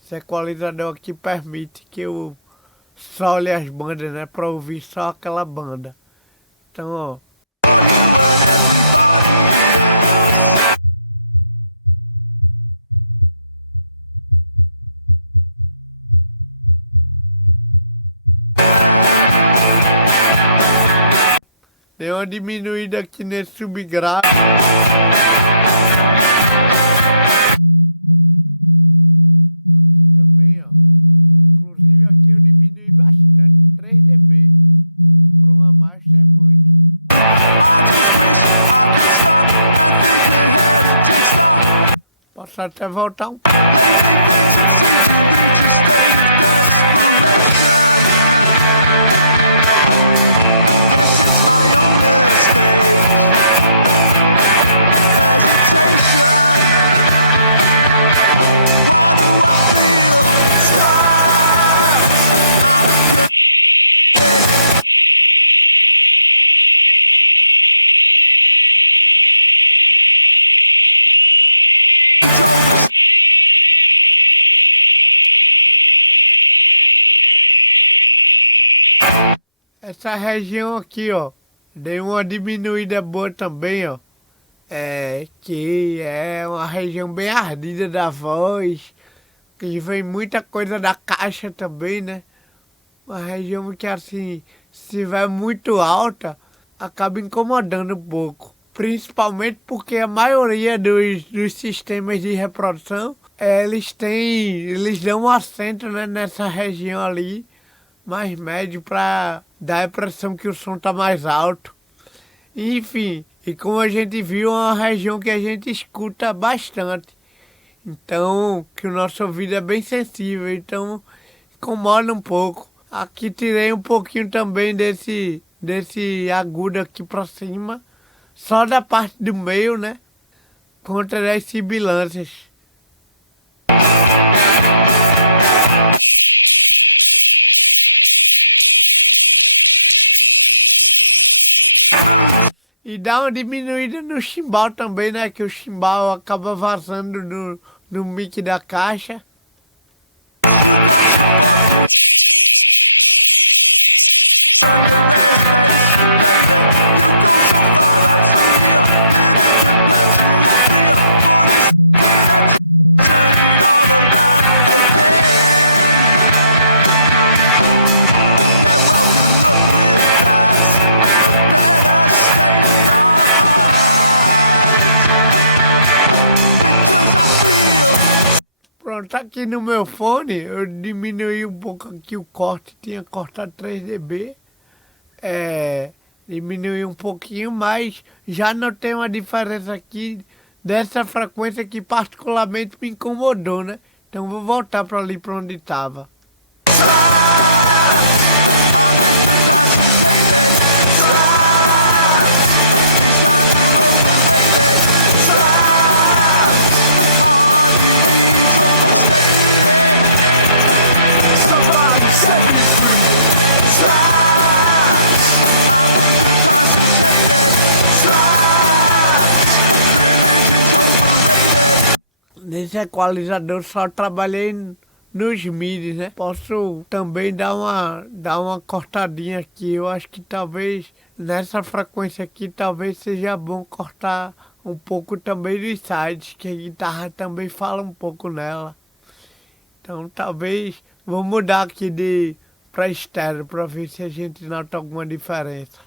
Esse equalizador aqui permite que eu sole as bandas, né? Para ouvir só aquela banda. Então, ó. Deu uma diminuída aqui nesse subgrave. Aqui também, ó. Inclusive aqui eu diminui. diminui bastante, 3 dB. Para uma master é muito. Posso até voltar um pouco. Essa região aqui, ó, deu uma diminuída boa também, ó. Que é uma região bem ardida da voz, que vem muita coisa da caixa também, né? Uma região que, assim, se estiver muito alta, acaba incomodando um pouco. Principalmente porque a maioria dos sistemas de reprodução, eles dão um acento, né, nessa região ali, mais médio, para dar a impressão que o som tá mais alto. Enfim, e como a gente viu, é uma região que a gente escuta bastante. Então, que o nosso ouvido é bem sensível, então incomoda um pouco. Aqui tirei um pouquinho também desse agudo aqui pra cima, só da parte do meio, né? Contra as sibilâncias. E dá uma diminuída no chimbal também, né? Que o chimbal acaba vazando no mic da caixa. Pronto, aqui no meu fone eu diminuí um pouco aqui o corte, tinha cortado 3 dB. Diminui um pouquinho, mas já notei uma diferença aqui dessa frequência que particularmente me incomodou, né? Então vou voltar para ali para onde estava. Nesse equalizador só trabalhei nos midis, né? Posso também dar uma cortadinha aqui. Eu acho que talvez nessa frequência aqui talvez seja bom cortar um pouco também dos sides, que a guitarra também fala um pouco nela. Então talvez vou mudar aqui para estéreo para ver se a gente nota alguma diferença.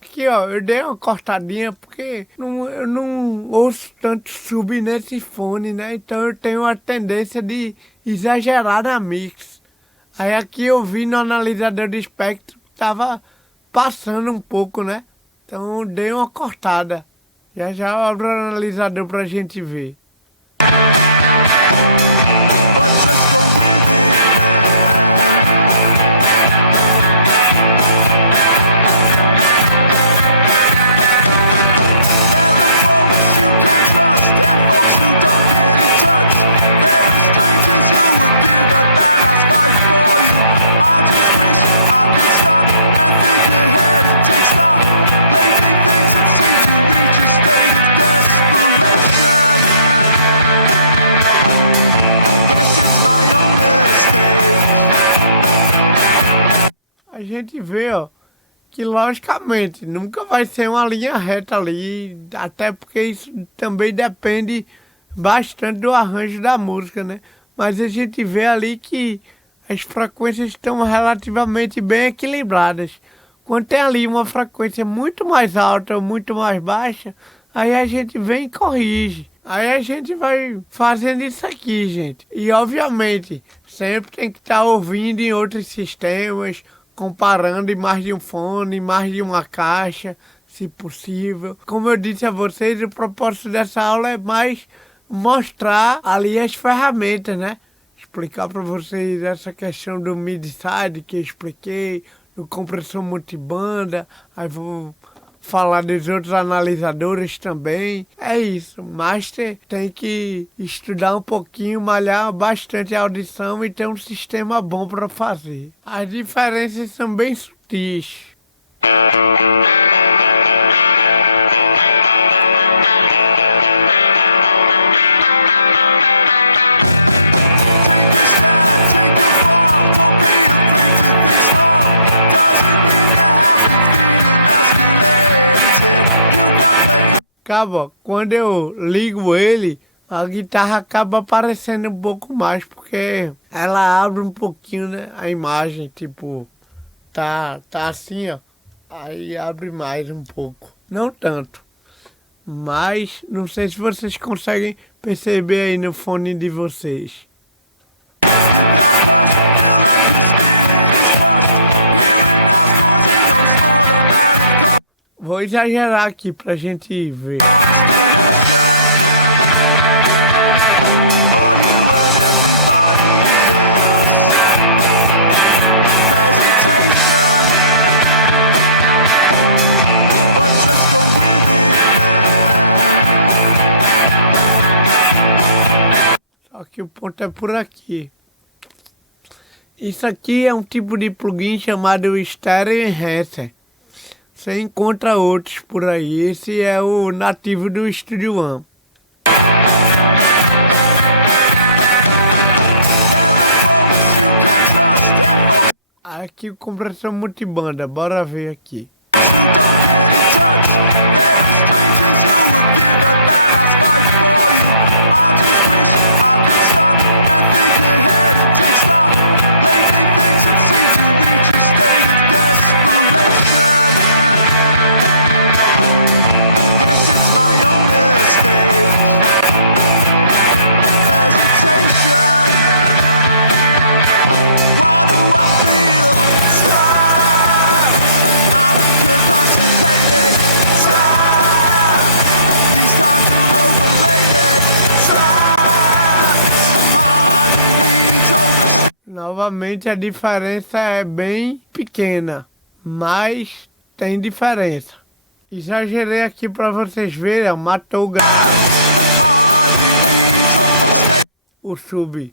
Aqui, ó, eu dei uma cortadinha porque eu não ouço tanto sub nesse fone, né? Então eu tenho a tendência de exagerar na mix. Aí aqui eu vi no analisador de espectro que tava passando um pouco, né? Então eu dei uma cortada. Já já eu abro o analisador pra gente ver. a gente vê, ó, que logicamente nunca vai ser uma linha reta ali, até porque isso também depende bastante do arranjo da música, né? Mas a gente vê ali que as frequências estão relativamente bem equilibradas. Quando tem ali uma frequência muito mais alta ou muito mais baixa, aí a gente vem e corrige. Aí a gente vai fazendo isso aqui, gente. E obviamente, sempre tem que estar ouvindo em outros sistemas, comparando em mais de um fone, em mais de uma caixa, se possível. Como eu disse a vocês, o propósito dessa aula é mais mostrar ali as ferramentas, né? Explicar para vocês essa questão do mid-side que eu expliquei, do compressor multibanda, aí vou falar dos outros analisadores também. É isso, Master tem que estudar um pouquinho, malhar bastante a audição e ter um sistema bom para fazer. As diferenças são bem sutis. Acaba, quando eu ligo ele, a guitarra acaba aparecendo um pouco mais, porque ela abre um pouquinho, né, a imagem, tipo, tá assim, ó, aí abre mais um pouco. Não tanto, mas não sei se vocês conseguem perceber aí no fone de vocês. Vou exagerar aqui pra gente ver. Só que o ponto é por aqui. Isso aqui é um tipo de plugin chamado Stereo Enhancer. Você encontra outros por aí. Esse é o nativo do Studio One. Aqui o compressor multibanda. Bora ver aqui. Novamente a diferença é bem pequena, mas tem diferença. Exagerei aqui para vocês verem, ó, matou o sub.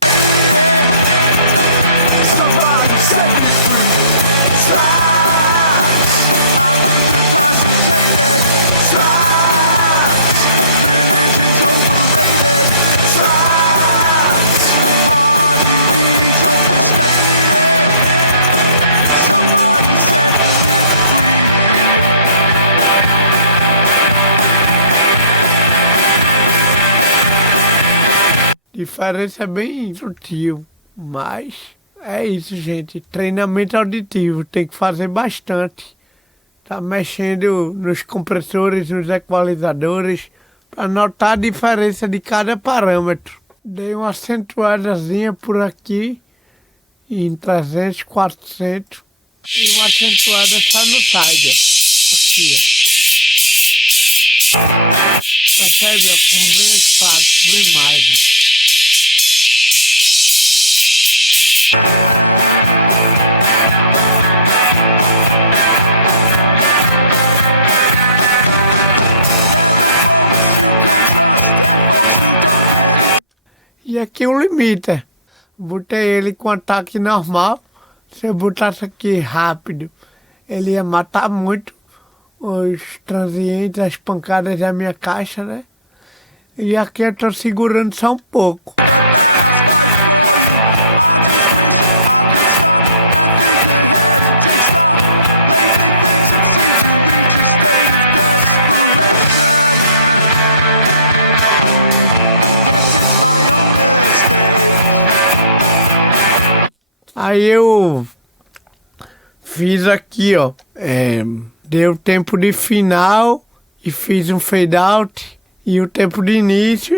Diferença bem sutil, mas é isso, gente. Treinamento auditivo tem que fazer bastante. Tá mexendo nos compressores, nos equalizadores, para notar a diferença de cada parâmetro. Dei uma acentuadazinha por aqui, em 300, 400, e uma acentuada só no side, ó. Aqui, ó. Percebe, ó, como vem os pratos, vem mais, ó. E aqui o limiter. Botei ele com ataque normal. Se eu botasse aqui rápido, ele ia matar muito os transientes, as pancadas da minha caixa, né? E aqui eu tô segurando só um pouco. Aí eu fiz aqui, ó, deu tempo de final e fiz um fade out e o tempo de início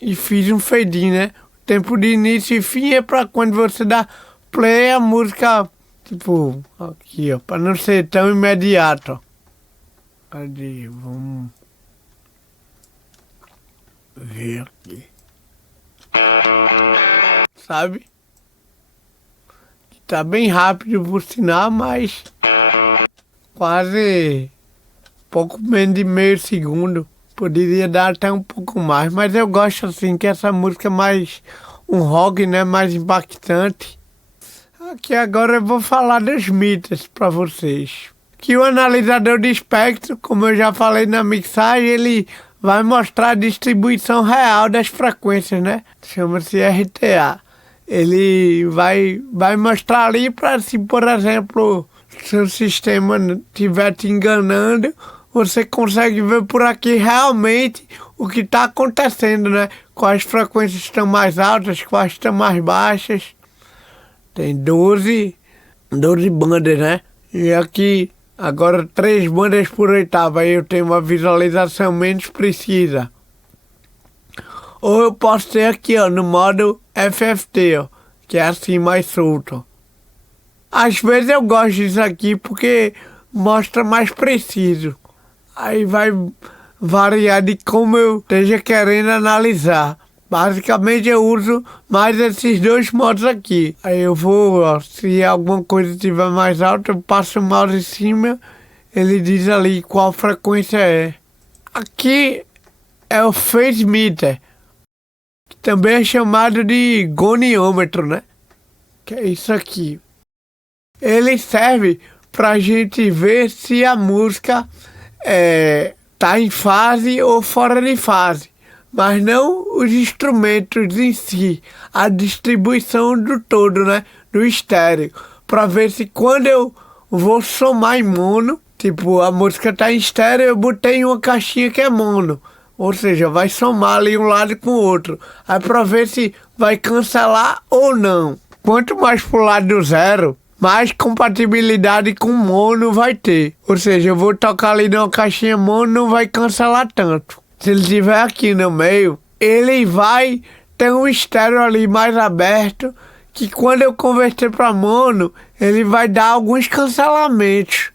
e fiz um fade in, né? O tempo de início e fim é pra quando você dá play a música, tipo, aqui, ó, pra não ser tão imediato, ó. Cadê? Vamos ver aqui. Sabe? Tá bem rápido por sinal, mas quase pouco menos de meio segundo. Poderia dar até um pouco mais, mas eu gosto assim que essa música é mais um rock, né? Mais impactante. Aqui agora eu vou falar dos mitos para vocês. Que o analisador de espectro, como eu já falei na mixagem, ele vai mostrar a distribuição real das frequências, né? Chama-se RTA. Ele vai mostrar ali para, se por exemplo, seu sistema estiver te enganando, você consegue ver por aqui realmente o que está acontecendo, né? Quais frequências estão mais altas, quais estão mais baixas. Tem 12 bandas, né? E aqui, agora 3 bandas por oitava, aí eu tenho uma visualização menos precisa. Ou eu posso ter aqui, ó, no modo FFT, ó, que é assim mais solto. Às vezes eu gosto disso aqui porque mostra mais preciso. Aí vai variar de como eu esteja querendo analisar. Basicamente eu uso mais esses 2 modos aqui. Aí eu vou, ó, se alguma coisa estiver mais alta, eu passo o mouse em cima, ele diz ali qual frequência é. Aqui é o phase meter, que também é chamado de goniômetro, né? Que é isso aqui. Ele serve pra gente ver se a música tá em fase ou fora de fase, mas não os instrumentos em si, a distribuição do todo, né? Do estéreo, para ver se quando eu vou somar em mono, tipo, a música tá em estéreo, eu botei uma caixinha que é mono, ou seja, vai somar ali um lado com o outro, aí para ver se vai cancelar ou não. Quanto mais pro lado do zero, mais compatibilidade com mono vai ter. Ou seja, eu vou tocar ali numa caixinha mono, não vai cancelar tanto. Se ele estiver aqui no meio, ele vai ter um estéreo ali mais aberto, que quando eu converter para mono, ele vai dar alguns cancelamentos,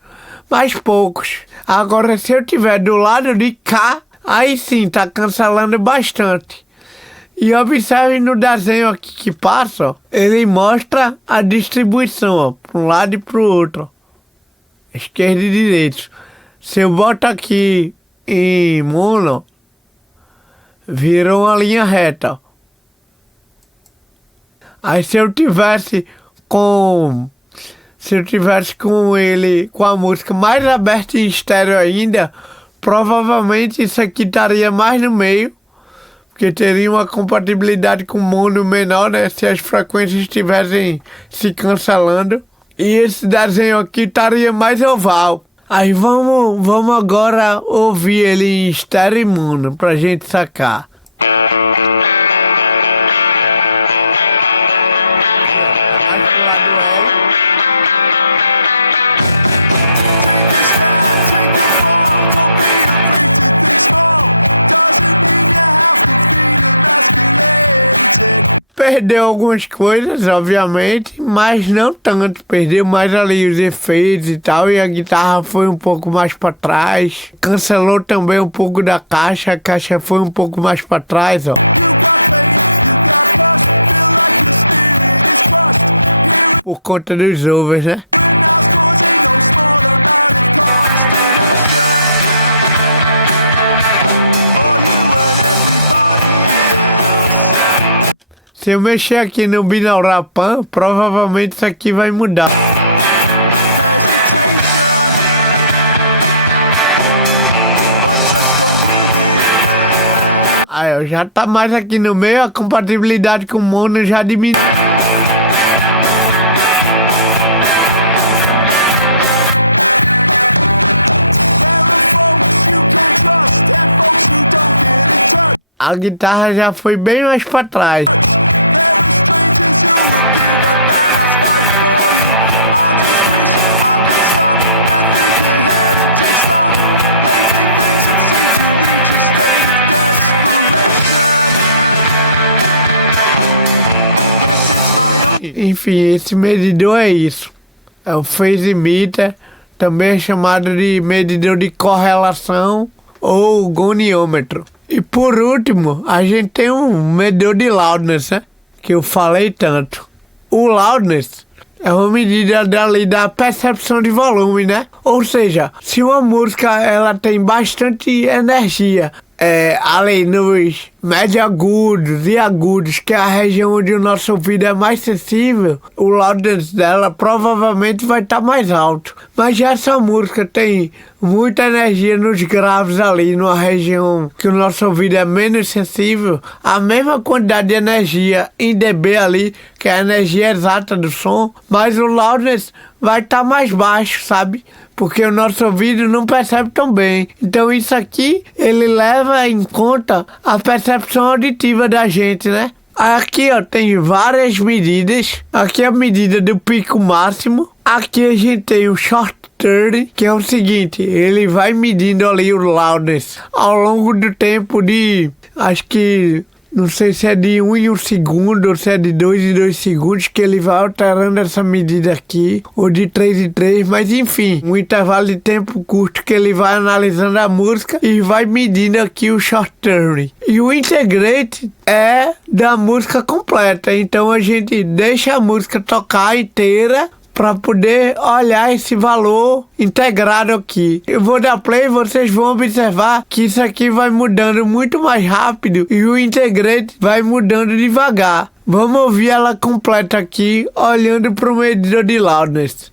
mas poucos. Agora, se eu tiver do lado de cá, aí sim, tá cancelando bastante. E observe no desenho aqui que passa, ó, ele mostra a distribuição, ó, para um lado e para o outro, ó, esquerda e direita. Se eu boto aqui em mono, virou uma linha reta, ó. Aí se eu tivesse com ele, com a música mais aberta em estéreo ainda, provavelmente isso aqui estaria mais no meio, porque teria uma compatibilidade com mono menor, né? Se as frequências estivessem se cancelando. E esse desenho aqui estaria mais oval. Aí vamos agora ouvir ele em estéreo e mono, pra gente sacar. Mais pro lado L. Perdeu algumas coisas, obviamente, mas não tanto. Perdeu mais ali os efeitos e tal, e a guitarra foi um pouco mais para trás. Cancelou também um pouco da caixa, a caixa foi um pouco mais para trás, ó. Por conta dos overs, né? Se eu mexer aqui no binaural pan, provavelmente isso aqui vai mudar. Aí, ó, já tá mais aqui no meio, a compatibilidade com o mono já diminui. A guitarra já foi bem mais para trás. Enfim, esse medidor é isso. É o phase meter, também é chamado de medidor de correlação ou goniômetro. E por último, a gente tem um medidor de loudness, né? Que eu falei tanto. O loudness é uma medida da percepção de volume, né? Ou seja, se uma música ela tem bastante energia, além nos médio agudos e agudos, que é a região onde o nosso ouvido é mais sensível, o loudness dela provavelmente vai estar mais alto. Mas já essa música tem muita energia nos graves ali, numa região que o nosso ouvido é menos sensível, a mesma quantidade de energia em dB ali, que é a energia exata do som, mas o loudness vai estar mais baixo, sabe? Porque o nosso ouvido não percebe tão bem. Então isso aqui, ele leva em conta a percepção auditiva da gente, né? Aqui, ó, tem várias medidas. Aqui é a medida do pico máximo. Aqui a gente tem o short turn, que é o seguinte, ele vai medindo ali o loudness ao longo do tempo de, acho que, não sei se é de 1 em 1 segundo ou se é de 2 em 2 segundos, que ele vai alterando essa medida aqui, ou de 3 em 3, mas enfim, um intervalo de tempo curto que ele vai analisando a música e vai medindo aqui o short turn. E o integrate é da música completa, então a gente deixa a música tocar inteira para poder olhar esse valor integrado aqui. Eu vou dar play e vocês vão observar que isso aqui vai mudando muito mais rápido e o integrate vai mudando devagar. Vamos ouvir ela completa aqui, olhando para o medidor de loudness.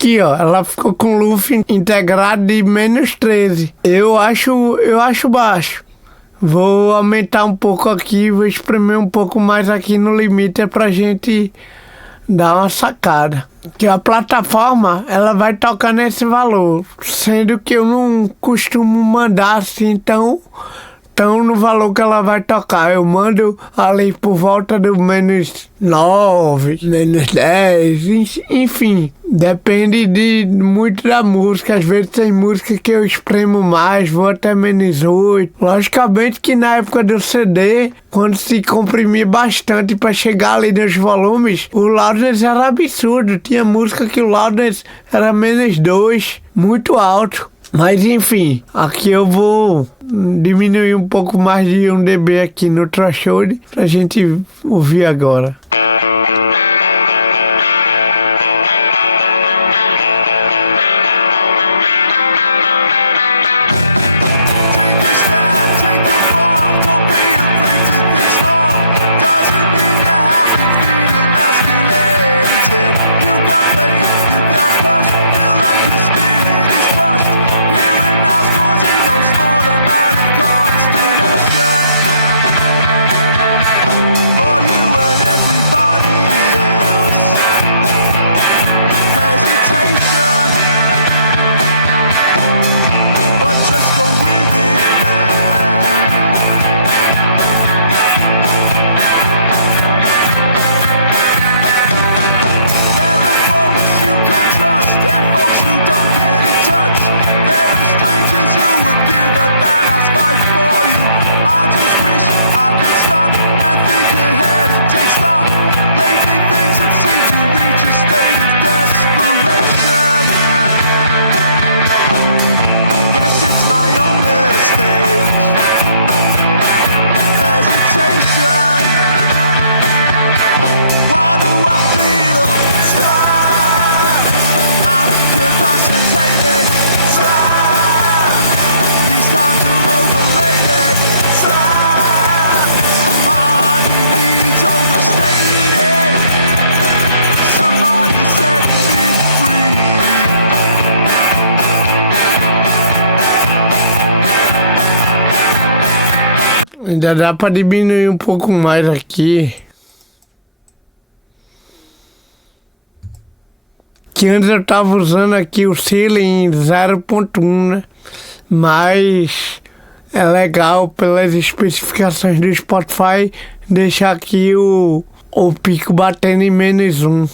Aqui, ó, ela ficou com loop integrado de -13. Eu acho baixo. Vou aumentar um pouco aqui, vou espremer um pouco mais aqui no limite, é pra gente dar uma sacada. Que a plataforma, ela vai tocar nesse valor, sendo que eu não costumo mandar assim tão no valor que ela vai tocar. Eu mando ali por volta do -9, -10, enfim. Depende muito da música. Às vezes tem música que eu espremo mais, vou até -8. Logicamente que na época do CD, quando se comprimia bastante para chegar ali nos volumes, o loudness era absurdo. Tinha música que o loudness era -2, muito alto. Mas enfim, aqui eu vou diminuir um pouco mais de 1 dB aqui no threshold pra gente ouvir agora. Ainda dá pra diminuir um pouco mais aqui. Que antes eu tava usando aqui o ceiling 0.1, né? Mas é legal pelas especificações do Spotify deixar aqui o pico batendo em -1.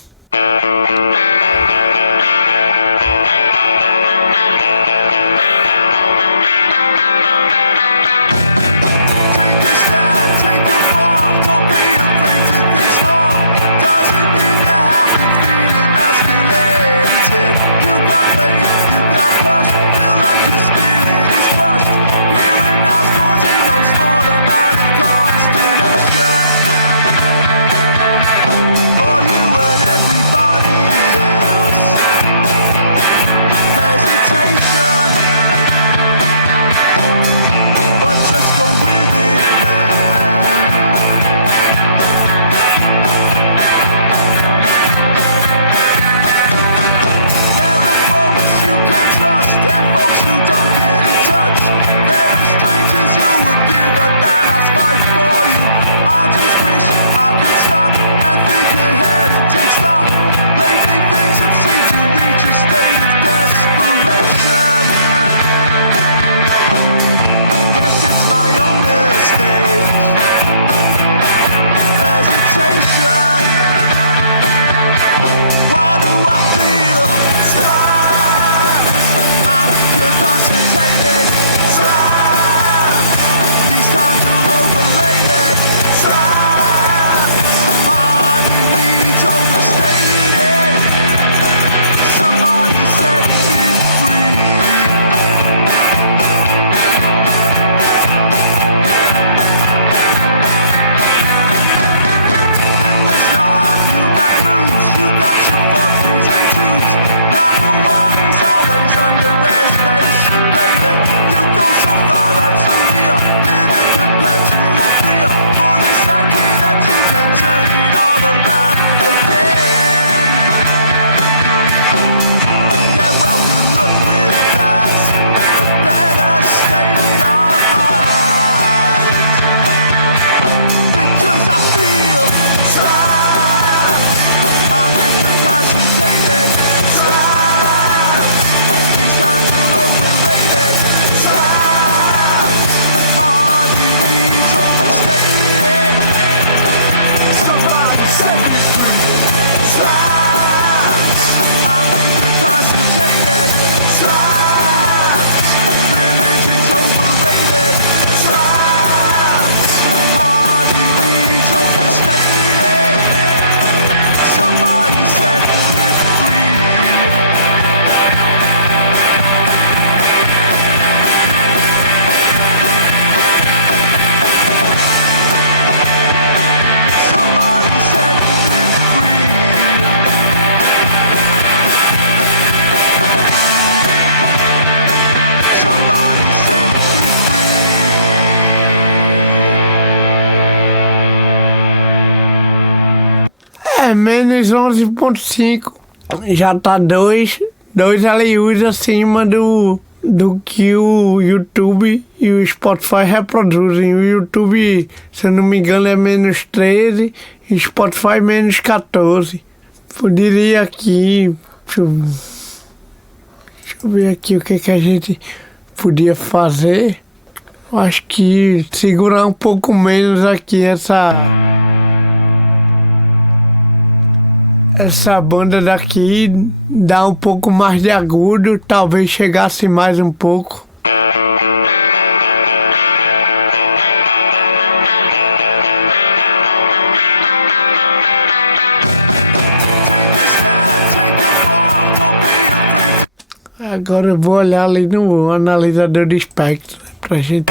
É, menos 11,5. Já tá dois LUs acima do que o YouTube e o Spotify reproduzem. O YouTube, se eu não me engano, é menos 13 e o Spotify menos 14. Poderia aqui... Deixa eu ver aqui o que a gente podia fazer. Eu acho que segurar um pouco menos aqui essa banda daqui, dar um pouco mais de agudo, talvez chegasse mais um pouco. Agora eu vou olhar ali no analisador de espectro, né, pra gente...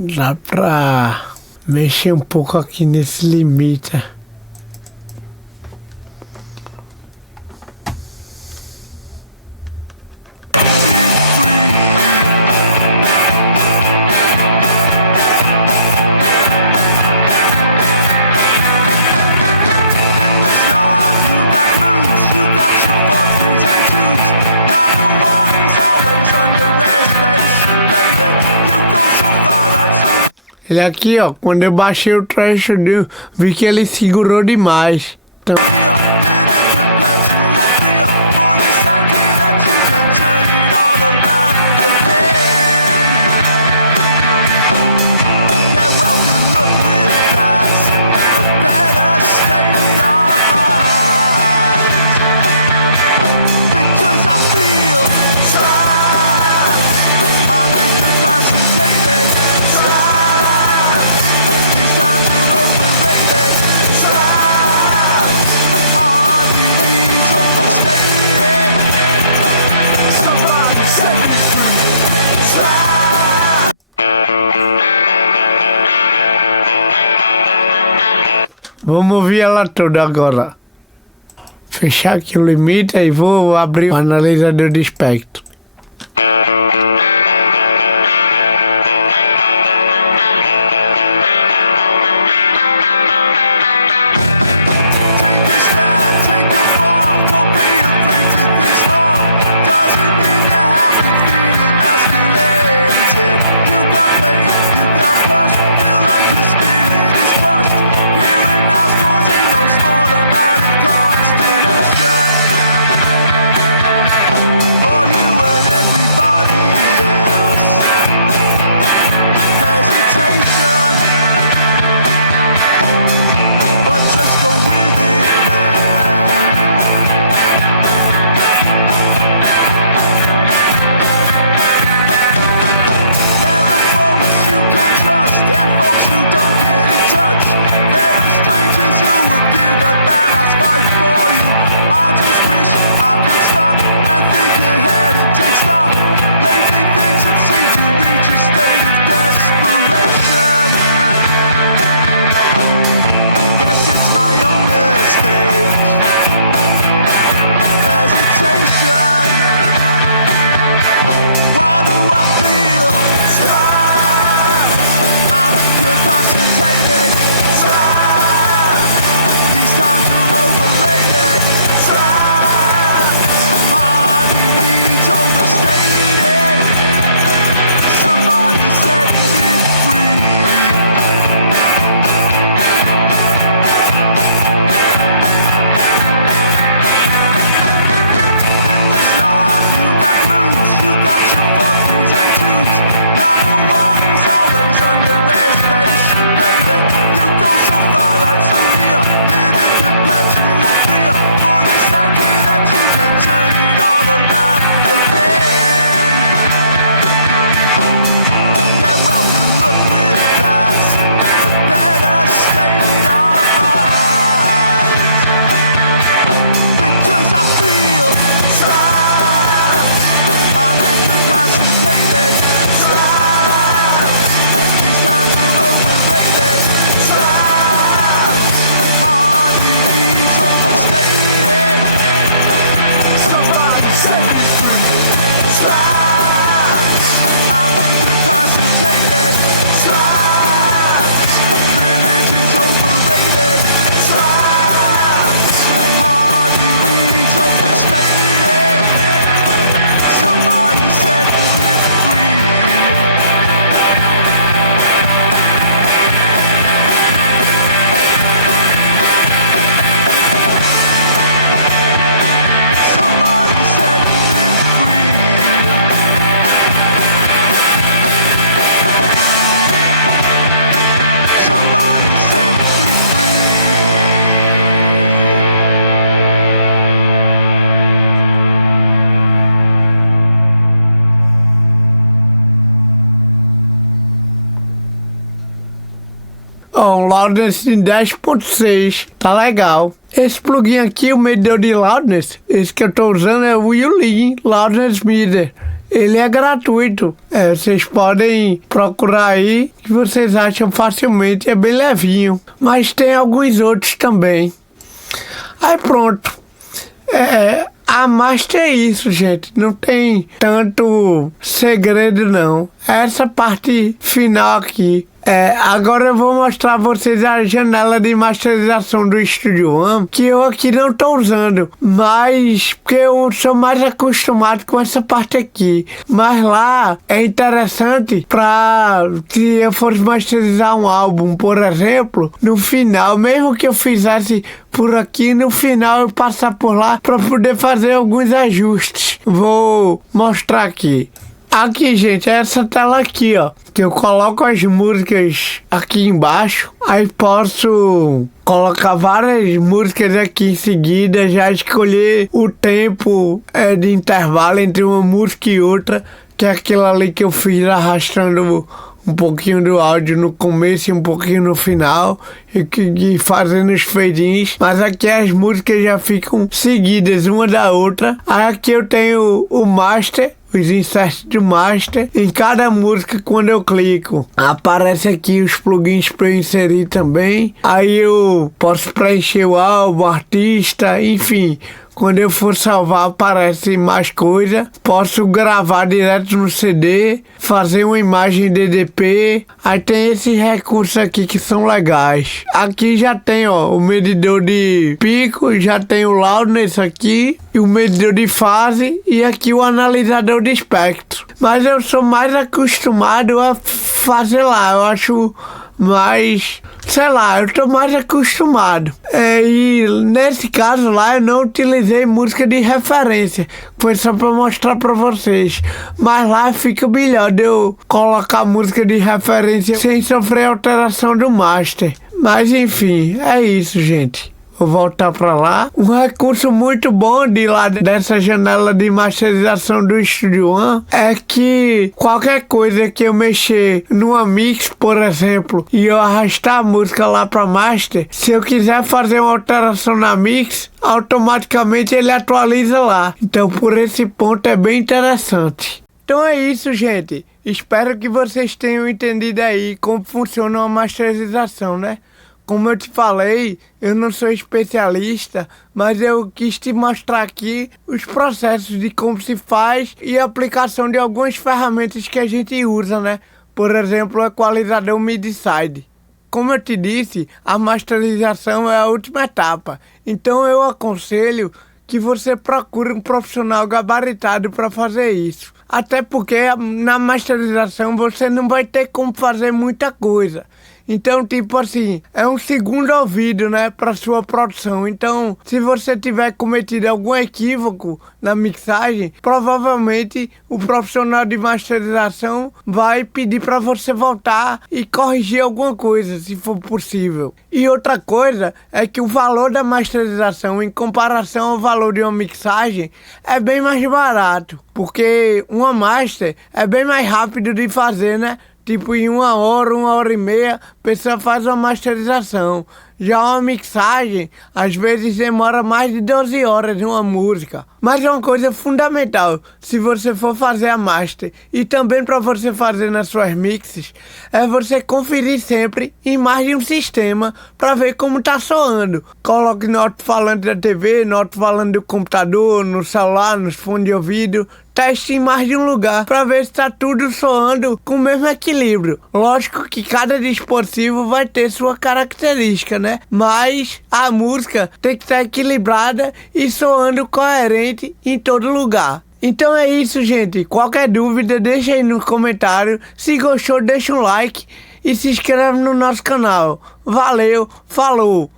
Dá pra mexer um pouco aqui nesse limite. Ele aqui, ó, quando eu baixei o threshold, vi que ele segurou demais. Então... Vamos ouvir ela toda agora. Fechar aqui o limite e vou abrir o analisador de espectro. Ó, um Loudness de 10.6, tá legal. Esse plugin aqui, o medidor de Loudness, esse que eu tô usando é o Yulin Loudness Meter. Ele é gratuito. Vocês podem procurar aí, que vocês acham facilmente, é bem levinho. Mas tem alguns outros também. Aí pronto. A Master é isso, gente. Não tem tanto segredo, não. Essa parte final aqui. Agora eu vou mostrar a vocês a janela de masterização do Studio One, que eu aqui não estou usando, mas porque eu sou mais acostumado com essa parte aqui. Mas lá é interessante para se eu fosse masterizar um álbum, por exemplo, no final, mesmo que eu fizesse por aqui, no final eu passar por lá para poder fazer alguns ajustes. Vou mostrar aqui. Aqui, gente, é essa tela aqui, ó, que eu coloco as músicas aqui embaixo, aí posso colocar várias músicas aqui em seguida, já escolher o tempo de intervalo entre uma música e outra, que é aquilo ali que eu fiz arrastando um pouquinho do áudio no começo e um pouquinho no final, e fazendo os fade-ins, mas aqui as músicas já ficam seguidas uma da outra. Aí aqui eu tenho o master, os inserts do master. Em cada música, quando eu clico, aparece aqui os plugins para eu inserir também. Aí eu posso preencher o álbum, artista, enfim. Quando eu for salvar, aparece mais coisa. Posso gravar direto no CD, fazer uma imagem DDP. Aí tem esses recursos aqui que são legais. Aqui já tem, ó, o medidor de pico, já tem o loudness aqui, e o medidor de fase, e aqui o analisador de espectro. Mas eu sou mais acostumado a fazer lá, eu acho mais, sei lá, eu tô mais acostumado. E nesse caso lá eu não utilizei música de referência, foi só para mostrar para vocês. Mas lá fica melhor de eu colocar música de referência sem sofrer alteração do master. Mas enfim, é isso, gente. Vou voltar para lá. Um recurso muito bom de lá dessa janela de masterização do Studio One é que qualquer coisa que eu mexer numa mix, por exemplo, e eu arrastar a música lá para master, se eu quiser fazer uma alteração na mix, automaticamente ele atualiza lá. Então por esse ponto é bem interessante. Então é isso, gente. Espero que vocês tenham entendido aí como funciona uma masterização, né? Como eu te falei, eu não sou especialista, mas eu quis te mostrar aqui os processos de como se faz e a aplicação de algumas ferramentas que a gente usa, né? Por exemplo, o equalizador MIDI-Side. Como eu te disse, a masterização é a última etapa. Então eu aconselho que você procure um profissional gabaritado para fazer isso. Até porque na masterização você não vai ter como fazer muita coisa. Então, tipo assim, é um segundo ouvido, né, para sua produção. Então, se você tiver cometido algum equívoco na mixagem, provavelmente o profissional de masterização vai pedir para você voltar e corrigir alguma coisa, se for possível. E outra coisa é que o valor da masterização em comparação ao valor de uma mixagem é bem mais barato, porque uma master é bem mais rápido de fazer, né? Tipo, em 1 hora e meia, a pessoa faz uma masterização. Já uma mixagem, às vezes demora mais de 12 horas de uma música. Mas é uma coisa fundamental, se você for fazer a master, e também para você fazer nas suas mixes, é você conferir sempre em mais de um sistema para ver como tá soando. Coloque no alto-falante da TV, no alto-falante do computador, no celular, nos fones de ouvido. Teste em mais de um lugar para ver se está tudo soando com o mesmo equilíbrio. Lógico que cada dispositivo vai ter sua característica, né? Mas a música tem que estar equilibrada e soando coerente em todo lugar. Então é isso, gente. Qualquer dúvida, deixa aí no comentário. Se gostou, deixa um like e se inscreve no nosso canal. Valeu, falou!